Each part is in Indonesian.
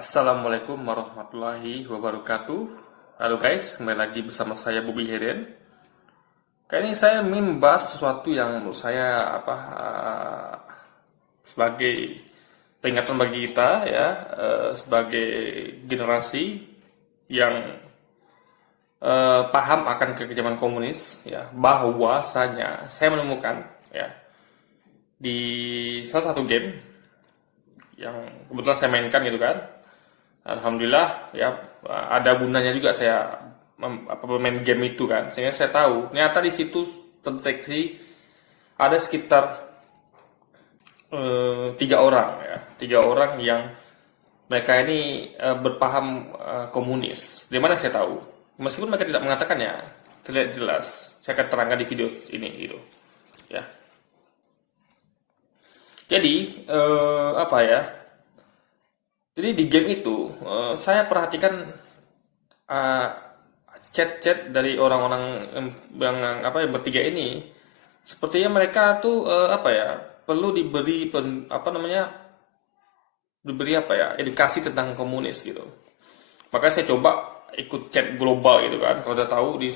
Assalamualaikum warahmatullahi wabarakatuh. Halo guys, kembali lagi bersama saya Bobby Heren. Kali ini saya ingin membahas sesuatu yang menurut saya sebagai peringatan bagi kita ya, sebagai generasi yang paham akan kekejaman komunis ya, bahwasanya saya menemukan ya di salah satu game yang kebetulan saya mainkan gitu kan. Alhamdulillah ya, ada gunanya juga saya bermain game itu kan, sehingga saya tahu ternyata di situ terdeteksi ada sekitar 3 orang yang mereka ini berpaham komunis. Di mana saya tahu, meskipun mereka tidak mengatakannya terlihat jelas, saya akan terangkan di video ini gitu ya. Jadi apa ya? Jadi di game itu saya perhatikan chat-chat dari orang-orang yang bertiga ini, sepertinya mereka tuh perlu diberi edukasi tentang komunis gitu. Maka saya coba ikut chat global gitu kan. Kalau udah tahu di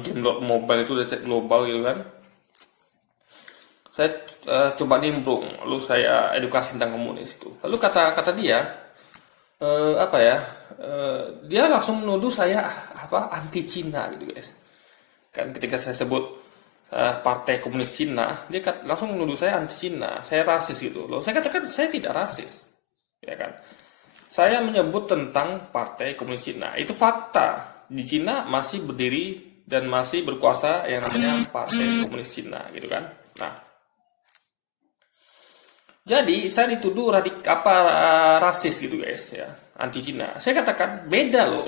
game.mobile itu ada chat global gitu kan. Saya coba nimbrung, lalu saya edukasi tentang komunis itu. Lalu kata dia, dia langsung menuduh saya anti Cina gitu guys. Kan ketika saya sebut Partai Komunis Cina, dia langsung menuduh saya anti Cina, saya rasis gitu. Loh, saya katakan saya tidak rasis, ya kan? Saya menyebut tentang Partai Komunis Cina, itu fakta. Di Cina masih berdiri dan masih berkuasa yang namanya Partai Komunis Cina, gitu kan? Nah. Jadi saya dituduh rasis gitu guys ya, anti Cina. Saya katakan beda loh.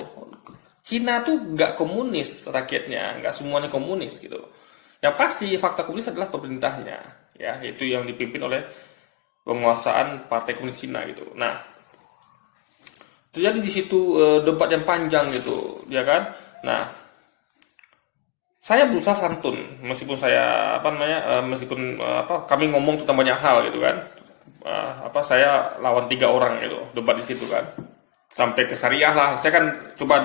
Cina tuh nggak komunis rakyatnya, nggak semuanya komunis gitu. Yang pasti fakta komunis adalah pemerintahnya, ya, yaitu yang dipimpin oleh penguasaan Partai Komunis Cina gitu. Nah, terjadi di situ debat yang panjang gitu, ya kan? Nah, saya berusaha santun, meskipun kami ngomong tentang banyak hal gitu kan. Saya lawan 3 orang gitu debat di situ kan, sampai ke syariah lah. Saya kan coba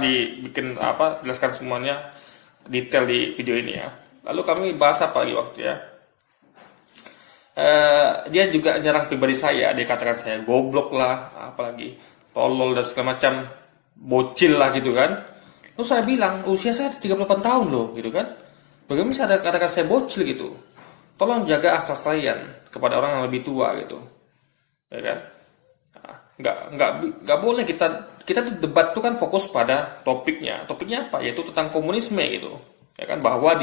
jelaskan semuanya detail di video ini ya. Lalu kami bahas apa lagi waktu ya, dia juga nyerang pribadi saya. Dia katakan saya goblok lah, apalagi tolol dan segala macam, bocil lah gitu kan. Terus saya bilang usia saya 38 tahun loh gitu kan, bagaimana bisa katakan saya bocil gitu? Tolong jaga akhlak kalian kepada orang yang lebih tua gitu, ya kan? Nggak boleh kita debat tuh kan fokus pada topiknya apa, yaitu tentang komunisme gitu, ya kan? Bahwa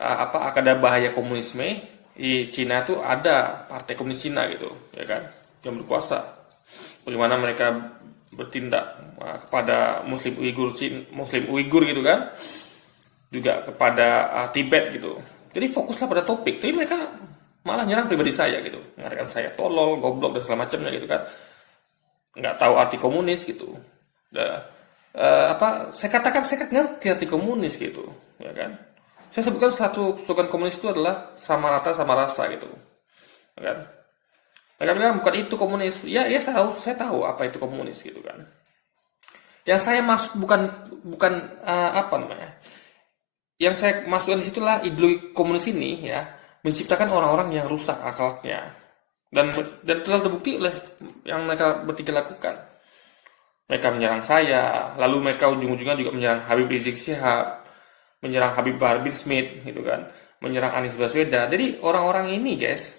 akan ada bahaya komunisme di Cina tuh, ada Partai Komunis Cina gitu, ya kan, yang berkuasa. Bagaimana mereka bertindak kepada Muslim Uighur gitu kan, juga kepada Tibet gitu. Jadi fokuslah pada topik, tapi mereka malah nyerang pribadi saya gitu, mengatakan saya tolol, goblok dan segala macamnya gitu kan, nggak tahu arti komunis gitu. Saya katakan saya ngerti arti komunis gitu, ya kan. Saya sebutkan satu slogan komunis itu adalah sama rata sama rasa gitu, ya kan. Mereka bilang bukan itu komunis, ya saya tahu apa itu komunis gitu kan. Yang saya maksud bukan yang saya masukkan di situlah ideologi komunis ini ya, menciptakan orang-orang yang rusak akhlaknya, dan telah terbukti oleh yang mereka bertiga lakukan. Mereka menyerang saya, lalu mereka ujung-ujungnya juga menyerang Habib Rizik Syihab, menyerang Habib Bahar Smith gitu kan, menyerang Anies Baswedan. Jadi orang-orang ini guys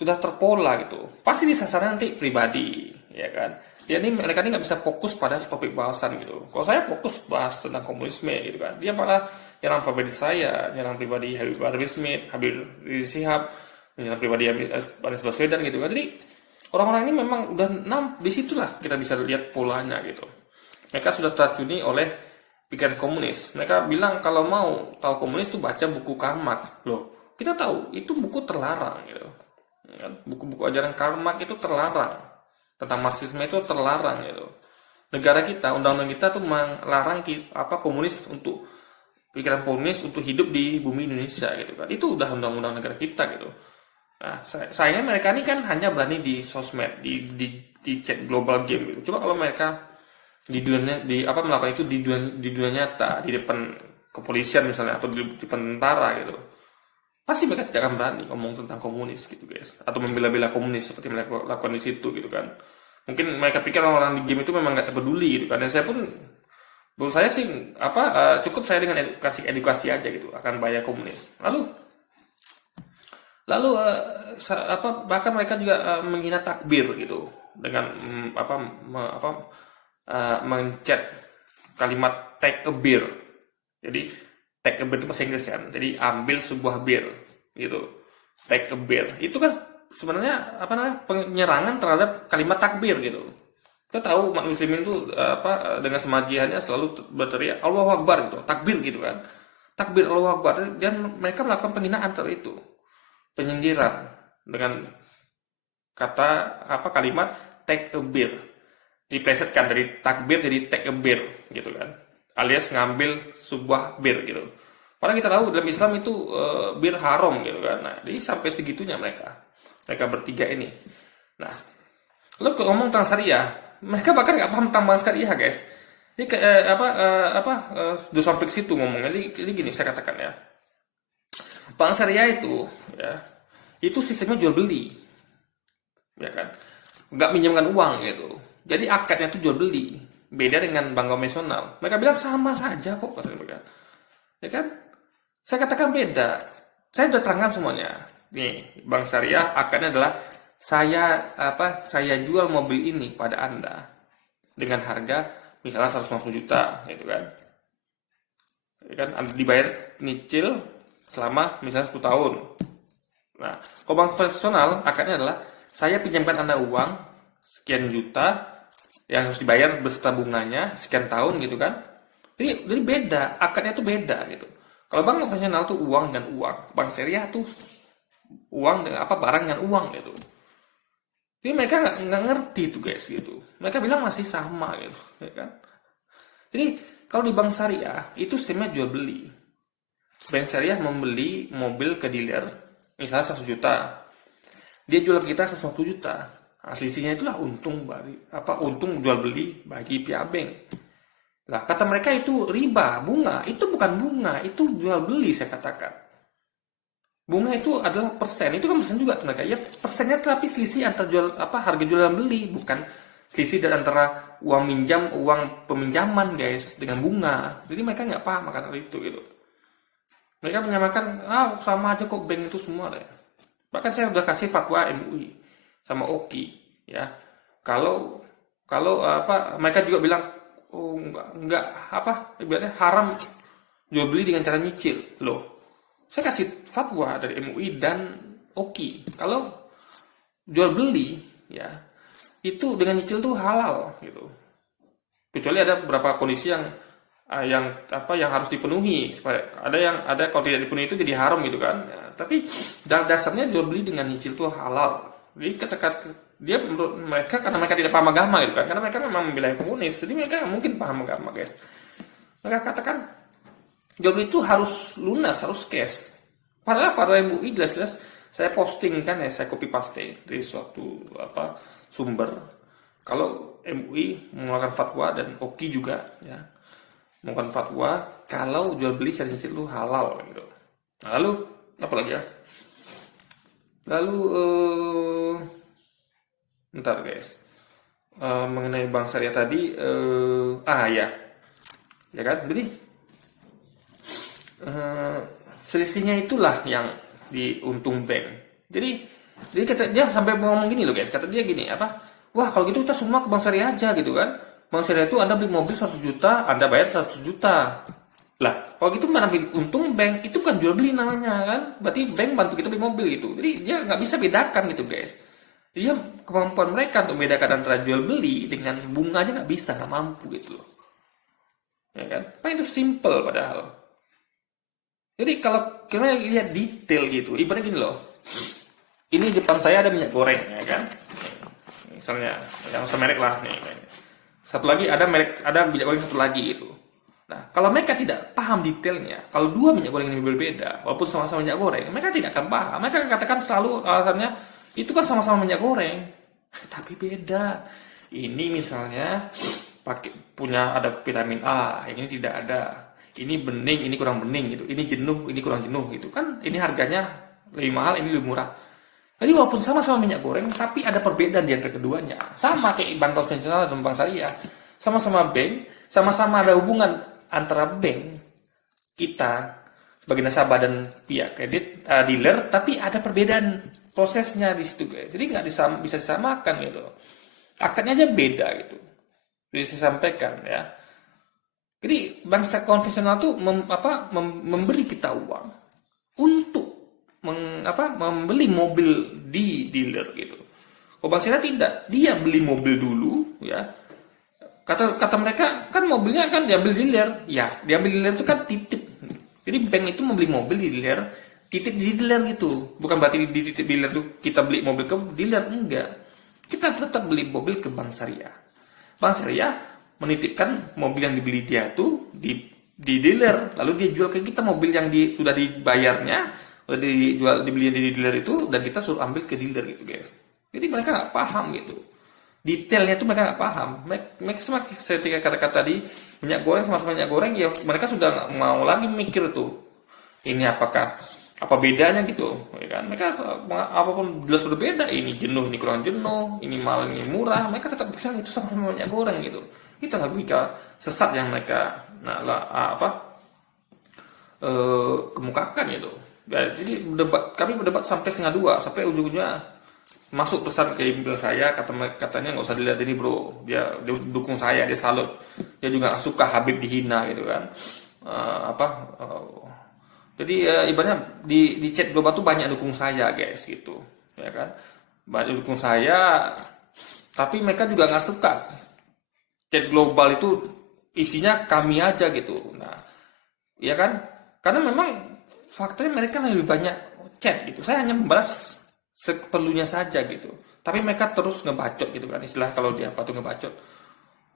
sudah terpola gitu, pasti disasar nanti pribadi, ya kan. Jadi mereka ini nggak bisa fokus pada topik bahasan gitu. Kalau saya fokus bahas tentang komunisme gitu kan, dia malah nyerang pribadi saya, nyerang pribadi Habib Bahar Smith, Habib Rizik Syihab, menyerang pribadi Anies Baswedan gitu kan. Jadi orang-orang ini memang udah disitulah kita bisa lihat polanya gitu. Mereka sudah teracuni oleh pikiran komunis. Mereka bilang kalau mau tahu komunis tuh baca buku Karl Marx. Loh, kita tahu itu buku terlarang gitu. Buku-buku ajaran Karl Marx itu terlarang. Tentang Marxisme itu terlarang gitu. Negara kita, undang-undang kita tuh melarang komunis untuk pikiran komunis untuk hidup di bumi Indonesia gitu kan. Itu udah undang-undang negara kita gitu. Nah, sayangnya mereka ini kan hanya berani di sosmed, di chat global game gitu. Coba kalau mereka di dunia di apa melakukan itu di dunia nyata, di depan kepolisian misalnya atau di depan tentara gitu. Pasti mereka tidak akan berani ngomong tentang komunis gitu guys, atau membela-bela komunis seperti mereka lakukan di situ gitu kan. Mungkin mereka pikir orang-orang di game itu memang nggak peduli gitu kan. Dan saya pun menurut saya sih cukup saya dengan edukasi aja gitu akan bahaya komunis. Lalu bahkan mereka juga menghina takbir gitu dengan mencet kalimat take a beer. Jadi take a beer itu bahasa Inggris kan. Jadi ambil sebuah bir gitu. Take a beer. Itu kan sebenarnya penyerangan terhadap kalimat takbir gitu. Kita tahu umat muslimin itu dengan semajiannya selalu berteriak Allahu Akbar gitu, takbir gitu kan. Takbir Allahu Akbar dan mereka melakukan penghinaan terhadap itu. Penyingkiran dengan kata kalimat take a beer, diplesetkan dari takbir jadi take a beer gitu kan, alias ngambil sebuah bir gitu. Padahal kita tahu dalam Islam itu bir haram gitu kan. Nah, jadi sampai segitunya mereka bertiga ini. Nah, lalu ngomong tentang syariah, mereka bahkan nggak paham tentang syariah guys. Ini sudah sampai ke situ ngomongnya. Jadi gini saya katakan ya. Bank syariah itu sistemnya jual beli, ya kan, nggak minjamkan uang gitu. Jadi akadnya itu jual beli, beda dengan bank konvensional. Mereka bilang sama saja kok, kata mereka, ya kan? Saya katakan beda. Saya sudah terangkan semuanya. Nih, bank syariah akadnya adalah saya jual mobil ini pada Anda dengan harga misalnya 150 juta, gitu kan? Ya kan, Anda dibayar nyicil selama misalnya 10 tahun. Nah, kalau bank konvensional akadnya adalah saya pinjamkan Anda uang sekian juta yang harus dibayar beserta bunganya sekian tahun gitu kan. Jadi beda, akadnya itu beda gitu. Kalau bank konvensional itu uang dan uang, bank syariah itu uang dengan barang dengan uang gitu. Jadi mereka nggak ngerti itu guys gitu. Mereka bilang masih sama gitu, ya kan. Jadi kalau di bank syariah itu sistemnya jual beli. Bank syariah membeli mobil ke dealer, misalnya 100 juta. Dia jual ke kita 150 juta. Nah, selisihnya itulah untung untung jual beli bagi pihak bank. Lah, kata mereka itu riba, bunga. Itu bukan bunga, itu jual beli saya katakan. Bunga itu adalah persen. Itu kan persen juga mereka. Ya, persennya tapi selisih antara harga jual dan beli, bukan selisih dari antara uang minjam, uang peminjaman guys dengan bunga. Jadi mereka nggak paham akan hal itu gitu. Mereka menyamakan, sama aja kok bank itu semua deh. Bahkan saya sudah kasih fatwa MUI sama OKI, ya. Kalau mereka juga bilang, enggak ibaratnya haram jual beli dengan cara nyicil. Loh, saya kasih fatwa dari MUI dan OKI. Kalau jual beli, ya, itu dengan nyicil tuh halal gitu. Kecuali ada beberapa kondisi yang harus dipenuhi supaya ada kalau tidak dipenuhi itu jadi haram gitu kan ya, tapi dasarnya jual beli dengan nyicil itu halal. Jadi dia menurut mereka karena mereka tidak paham agama gitu kan, karena mereka memang membela komunis, jadi mereka nggak mungkin paham agama guys. Mereka katakan jual beli itu harus lunas, harus cash. Padahal fatwa MUI jelas-jelas saya posting kan ya, saya copy paste dari suatu sumber. Kalau MUI mengeluarkan fatwa dan OKI juga ya melakukan fatwa kalau jual beli secara nyicil itu halal gitu. Nah, lalu apa lagi ya? Lalu bentar guys. Mengenai bank syariah tadi ya kan? Jadi selisihnya itulah yang diuntung bank. Jadi kata dia sampai ngomong gini loh guys. Kata dia gini, wah kalau gitu kita semua ke bank syariah aja gitu kan. Bank syariah itu Anda beli mobil 100 juta, Anda bayar 100 juta. Lah, kalau gitu mana untung bank, itu kan jual beli namanya kan. Berarti bank bantu kita beli mobil gitu. Jadi dia nggak bisa bedakan gitu guys. Dia kemampuan mereka untuk membedakan antara jual beli dengan bunga aja nggak bisa, nggak mampu gitu loh. Ya kan? Itu simple padahal. Jadi kalau kita lihat detail gitu, ibaratnya gini loh. Ini depan saya ada minyak goreng ya kan. Misalnya yang semerek lah nih. Satu lagi ada minyak goreng satu lagi gitu. Nah, kalau mereka tidak paham detailnya, kalau dua minyak goreng ini berbeda, walaupun sama-sama minyak goreng, mereka tidak akan paham. Mereka akan katakan selalu alasannya, itu kan sama-sama minyak goreng. Tapi beda. Ini misalnya pakai punya ada vitamin A, yang ini tidak ada. Ini bening, ini kurang bening gitu. Ini jenuh, ini kurang jenuh gitu. Kan ini harganya lebih mahal, ini lebih murah. Jadi walaupun sama-sama minyak goreng, tapi ada perbedaan di antara keduanya. Sama kayak bank konvensional dan bank syariah. Sama-sama bank, sama-sama ada hubungan antara bank kita sebagai nasabah dan pihak kredit dealer, tapi ada perbedaan prosesnya di situ guys. Jadi nggak bisa disamakan gitu. Akadnya aja beda gitu. Jadi saya sampaikan ya. Jadi bank konvensional tuh memberi kita uang untuk membeli mobil di dealer gitu. Kalau bank syariah tidak, dia beli mobil dulu ya. Kata mereka kan mobilnya kan diambil dealer. Ya, diambil dealer itu kan titip. Jadi bank itu membeli mobil di dealer, titip di dealer gitu. Bukan berarti di titip dealer itu kita beli mobil ke dealer, enggak. Kita tetap beli mobil ke bank syariah. Bank syariah menitipkan mobil yang dibeli dia itu di dealer, lalu dia jual ke kita mobil yang sudah dibayarnya, sudah dibeli di dealer itu, dan kita suruh ambil ke dealer gitu guys. Jadi mereka nggak paham gitu. Detailnya itu mereka nggak paham. Mereka semakin ketika kata-kata tadi minyak goreng sama minyak goreng ya mereka sudah nggak mau lagi mikir tuh ini apa bedanya gitu ya kan. Mereka apapun jelas berbeda, ini jenuh ini kurang jenuh, ini mahal ini murah, mereka tetap bilang itu sama minyak goreng gitu. Itu logika sesat yang mereka kemukakan gitu ya. Jadi kami berdebat sampai 1:30 sampai ujungnya masuk pesan ke email saya, katanya nggak usah dilihat ini bro, dia dukung saya, dia salut, dia juga suka Habib dihina gitu kan. Jadi ibaratnya di chat global tuh banyak dukung saya guys gitu ya kan, banyak dukung saya, tapi mereka juga nggak suka chat global itu isinya kami aja gitu. Nah ya kan, karena memang faktanya mereka lebih banyak chat gitu, saya hanya membalas seperlunya saja gitu. Tapi mereka terus ngebacot gitu kan, istilah kalau dia tuh ngebacot.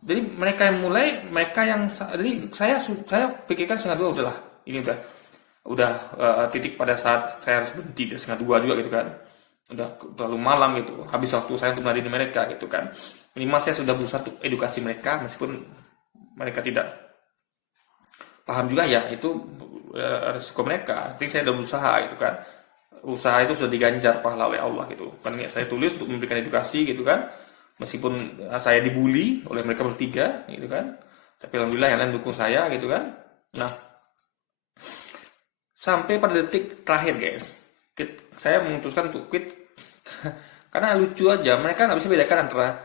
Jadi mereka yang mulai, jadi saya pikirkan 1:30 udahlah, ini udah titik pada saat saya harus berhenti di 1:30 juga gitu kan. Udah terlalu malam gitu, habis waktu saya untuk meladeni mereka gitu kan. Minimal saya sudah berusaha untuk edukasi mereka, meskipun mereka tidak paham juga ya, itu resiko mereka. Tapi saya udah berusaha gitu kan. Usaha itu sudah diganjar pahala oleh Allah gitu. Kan saya tulis untuk memberikan edukasi gitu kan. Meskipun saya dibully oleh mereka bertiga gitu kan. Tapi alhamdulillah yang lain dukung saya gitu kan. Nah, sampai pada detik terakhir guys, saya memutuskan untuk quit karena lucu aja. Mereka nggak bisa bedakan antara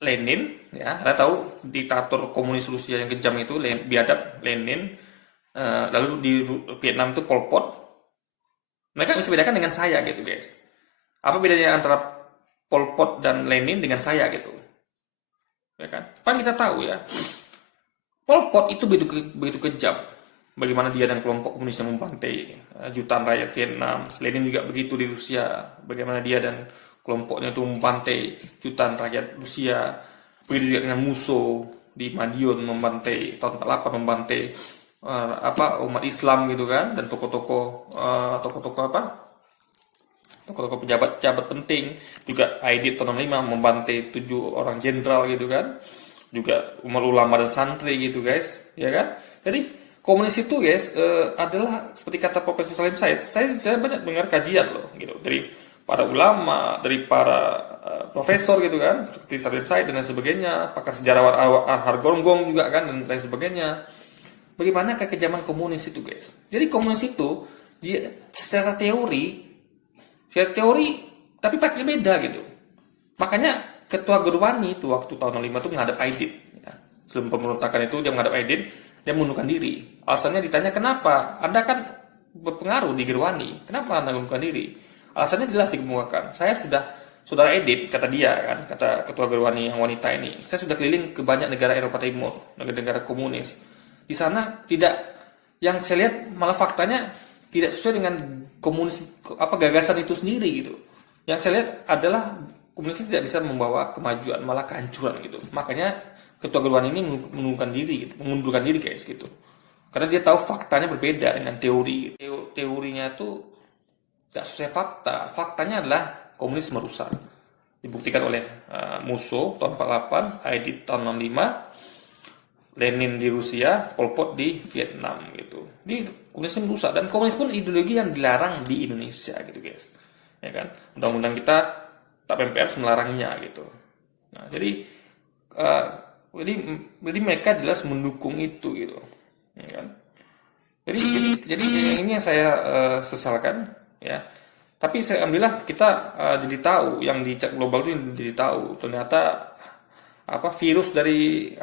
Lenin ya, Anda tahu diktator komunis Rusia yang kejam itu, biadab Lenin. Lalu di Vietnam itu Pol Pot. Mereka bisa bedakan dengan saya gitu guys. Apa bedanya antara Pol Pot dan Lenin dengan saya gitu? Ya kan? Kan kita tahu ya. Pol Pot itu begitu kejam. Bagaimana dia dan kelompok komunisnya membantai jutaan rakyat Vietnam. Lenin juga begitu di Rusia. Bagaimana dia dan kelompoknya itu membantai jutaan rakyat Rusia. Begitu juga dengan Musso di Madiun membantai tahun 48 membantai umat Islam gitu kan, dan tokoh-tokoh pejabat penting juga. Aidit tahun 65 membantai 7 orang jenderal gitu kan, juga umat ulama dan santri gitu guys ya kan. Jadi komunis itu guys adalah seperti kata Profesor Salim Said, saya banyak dengar kajian loh gitu dari para ulama, dari para profesor gitu kan, seperti Salim Said dan lain sebagainya, pakar sejarawan Hargonggong juga kan, dan lain sebagainya. Bagaimana kekejaman komunis itu guys. Jadi komunis itu secara teori tapi praktiknya beda gitu. Makanya ketua Gerwani itu waktu tahun 65 itu menghadap Aidit ya. Sebelum pemberontakan itu dia menghadap Aidit, dia mengundurkan diri. Alasannya ditanya, kenapa? Anda kan berpengaruh di Gerwani, kenapa Anda mengundurkan diri? Alasannya jelas dikemukakan. Saya sudah, saudara Aidit, kata dia kan, kata ketua Gerwani yang wanita ini, saya sudah keliling ke banyak negara Eropa Timur, negara-negara komunis. Di sana tidak, yang saya lihat malah faktanya tidak sesuai dengan komunis gagasan itu sendiri gitu. Yang saya lihat adalah komunis tidak bisa membawa kemajuan, malah kehancuran gitu. Makanya ketua Dewan ini mengundurkan diri guys gitu. Karena dia tahu faktanya berbeda dengan teori. Teorinya itu tidak sesuai fakta. Faktanya adalah komunis merusak. Dibuktikan oleh Musso tahun 48, Aidit tahun 65, Lenin di Rusia, Pol Pot di Vietnam gitu. Ini komunis merusak, dan komunis pun ideologi yang dilarang di Indonesia gitu guys. Ya kan? Undang-undang kita TAP MPR melarangnya gitu. Nah, jadi mereka jelas mendukung itu gitu. Ya kan? Jadi ini yang saya sesalkan ya. Tapi alhamdulillah kita jadi tahu, yang di chat global itu jadi tahu ternyata virus dari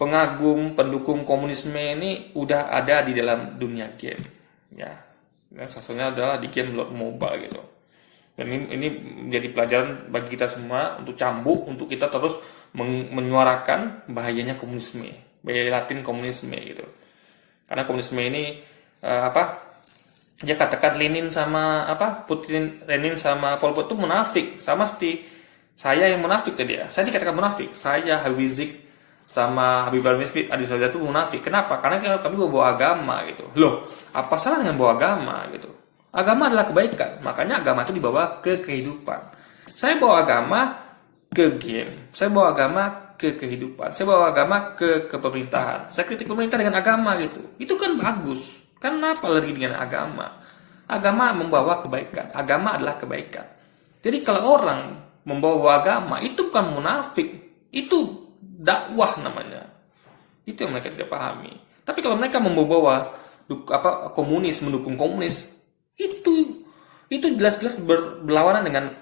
pengagum pendukung komunisme ini udah ada di dalam dunia game ya. Salah satunya adalah di game mobile gitu. Dan ini menjadi pelajaran bagi kita semua untuk cambuk, untuk kita terus menyuarakan bahayanya komunisme, bahaya Latin komunisme gitu. Karena komunisme ini dia katakan Lenin sama Lenin sama Pol Pot itu munafik, sama seperti saya yang munafik tadi ya. Saya dikatakan munafik, saya Habib Rizik sama Habib Smith adik saudara itu munafik. Kenapa? Karena kami bawa agama gitu. Loh, apa salah dengan bawa agama gitu? Agama adalah kebaikan, makanya agama itu dibawa ke kehidupan. Saya bawa agama ke game, saya bawa agama ke kehidupan, saya bawa agama ke pemerintahan. Saya kritik pemerintah dengan agama gitu. Itu kan bagus. Kenapa lagi dengan agama? Agama membawa kebaikan. Agama adalah kebaikan. Jadi kalau orang membawa agama, itu bukan munafik. Itu dakwah namanya. Itu yang mereka tidak pahami. Tapi kalau mereka membawa komunis, mendukung komunis, itu jelas-jelas berlawanan dengan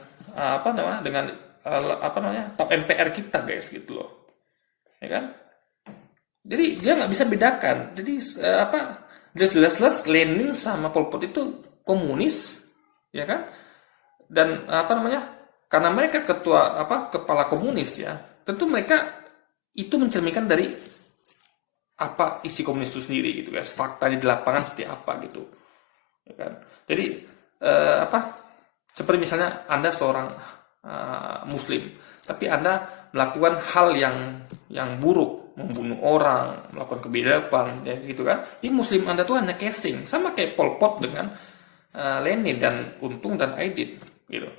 TAP MPR kita guys gitu loh. Ya kan? Jadi dia nggak bisa bedakan. Jadi jelas-jelas Lenin sama Pol Pot itu komunis, ya kan? Dan karena mereka kepala komunis ya, tentu mereka itu mencerminkan dari apa isi komunis itu sendiri gitu guys. Faktanya di lapangan seperti apa gitu. Ya kan? Jadi seperti misalnya Anda seorang Muslim, tapi Anda melakukan hal yang buruk, membunuh orang, melakukan kebidaban, ya gitu kan? Ini Muslim Anda tuh hanya casing, sama kayak Pol Pot dengan Lenin dan Untung dan Aidit, gitu.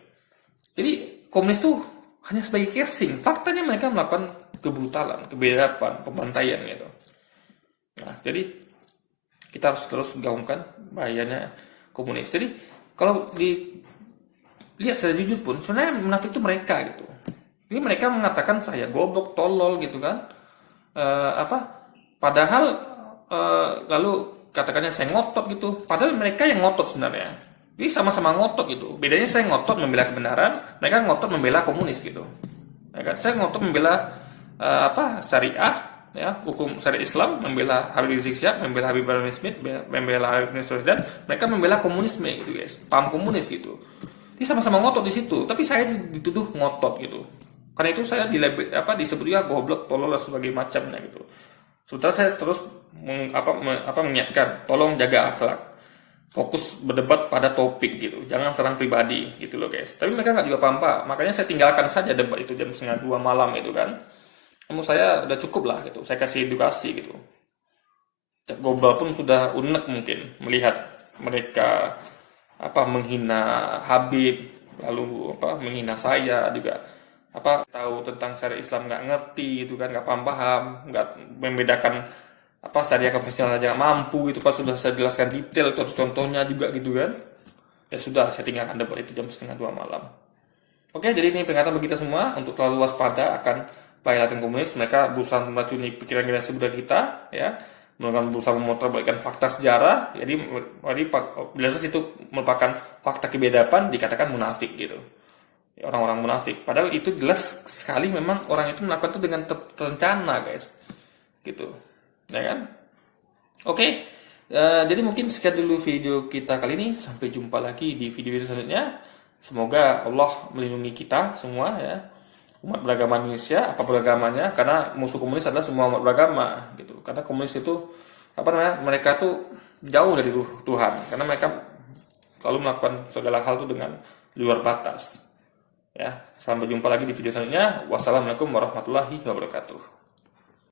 Jadi komunis tuh hanya sebagai casing. Faktanya mereka melakukan kebrutalan, kebidaban, pembantaian gitu. Nah, jadi kita harus terus gaungkan bahayanya komunis. Jadi kalau dilihat secara jujur pun, sebenarnya munafik itu mereka gitu. Ini mereka mengatakan saya goblok, tolol gitu kan. Padahal lalu katakannya saya ngotot gitu. Padahal mereka yang ngotot sebenarnya. Ini sama-sama ngotot gitu. Bedanya saya ngotot membela kebenaran, mereka ngotot membela komunis gitu. Ya kan? Saya ngotot membela syariah, ya, hukum syariah Islam, membela Habib Rizik Syihab, membela Habib Smith, membela Habib Nurul, mereka membela komunisme gitu guys, paham komunis gitu. Ini sama-sama ngotot di situ, tapi saya dituduh ngotot gitu. Karena itu saya disebut juga goblok, tolol dan sebagainya macamnya gitu. Sementara saya terus mengingatkan, tolong jaga akhlak, fokus berdebat pada topik gitu, jangan serang pribadi gitu loh guys. Tapi mereka nggak juga paham pak, makanya saya tinggalkan saja debat itu jam 1:30 malam itu kan. Namun saya udah cukup lah gitu, saya kasih edukasi gitu. Chat global pun sudah unek mungkin melihat mereka menghina Habib, lalu menghina saya juga, tahu tentang syariah Islam nggak ngerti gitu kan, nggak paham, nggak membedakan syariah konvensional aja nggak mampu gitu, pas sudah saya jelaskan detail terus contohnya juga gitu kan. Ya sudah, saya tinggalkan debat itu jam 1:30 malam. Oke, jadi ini peringatan bagi kita semua untuk selalu waspada akan bahaya Latin komunis. Mereka berusaha meracuni pikiran generasi muda kita, ya, berusaha memutarbalikkan fakta sejarah. Jadi jelas itu merupakan fakta kebidaban, dikatakan munafik gitu. Orang-orang munafik. Padahal itu jelas sekali memang orang itu melakukan itu dengan terencana guys, gitu, ya kan? Oke, jadi mungkin sekian dulu video kita kali ini. Sampai jumpa lagi di video-video selanjutnya. Semoga Allah melindungi kita semua ya, umat beragama Indonesia, apa beragamanya, karena musuh komunis adalah semua umat beragama gitu. Karena komunis itu mereka tuh jauh dari Tuhan, karena mereka selalu melakukan segala hal itu dengan luar batas. Ya, sampai jumpa lagi di video selanjutnya. Wassalamualaikum warahmatullahi wabarakatuh.